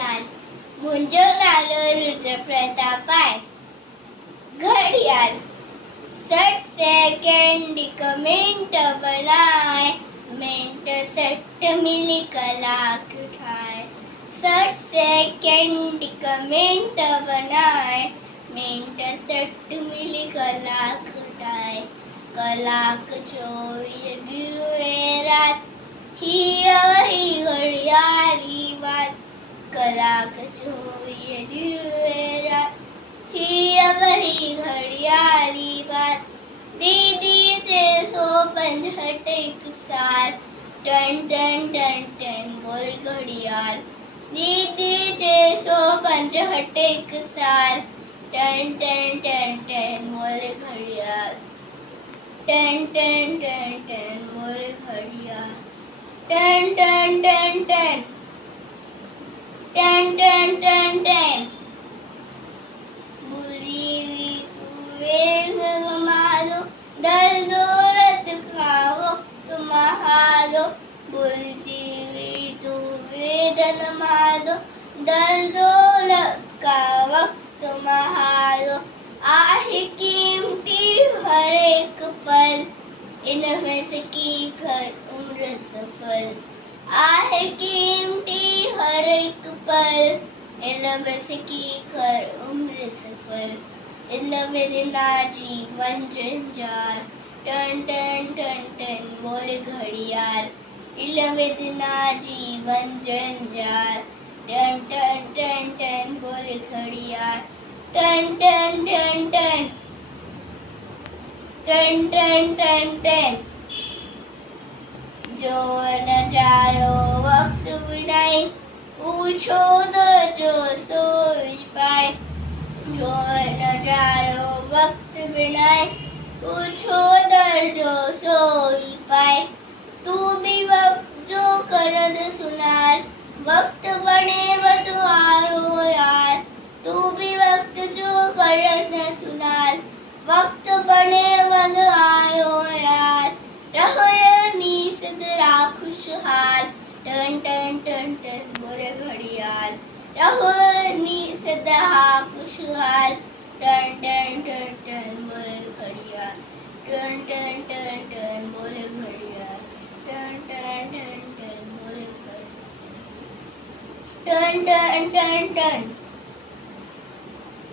घड़ियाल मुंजो नालो रुद्र प्रतापाय। घड़ियाल 60 सेकंड को मिनट बनाए, मिनट 60 मिली कलाक उठाए। 60 सेकंड को मिनट बनाए, मिनट 60 मिली कलाक उठाए। कलाक 24 रात, ही घड़ियाली बात। कलाक 24 रात, ही घड़ियाली बात। दीदी से 165 साल, टन टन टन टन बोली घड़ियाल। दीदी से 165 साल, टन टन टन टन बोले घड़ियाल। टन टन टन टन बोले घड़ियाल। टन टन टन टन टन टन टन टन बुरी मारो, दल दौलत खाओ तुम हारो। बुलती तू वेदन मारो, दल दौलत का वक्त हारो। आहे कीमती हर एक पल, इनमें से की कर उम्र सफल। आहे कीमती हर एक पल, इनमें से की कर उम्र सफल। इनमें ना जीवन जंजाल, टन टन टन टन बोले घड़ियाल। इनमें ना जीवन जंजाल, टन टन टन टन बोले घड़ियाल। टन टन टन टन टन टन टन टन जो न जायो वक्त बिनाई, पूछो तो जो सोच पाए। जो न जायो वक्त बिनाई, पूछो तो जो सोच पाए। तू भी वक्त जो करद सुनार, वक्त बने तुम्हारो यार। तू भी वक्त जो करद सुनार, वक्त बने आयो यार। रहो नी सदा खुशहाल, टन टन टन टन बोले घड़ियाल। रहो नी सदा खुशहाल, टन टन टन टन बोले घड़ियाल। टन टन टन टन बोले घड़ियाल। टन टन टन टन बोले घड़ियाल। टन टन टन टन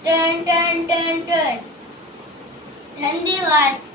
टन टन टन टन। धन्यवाद।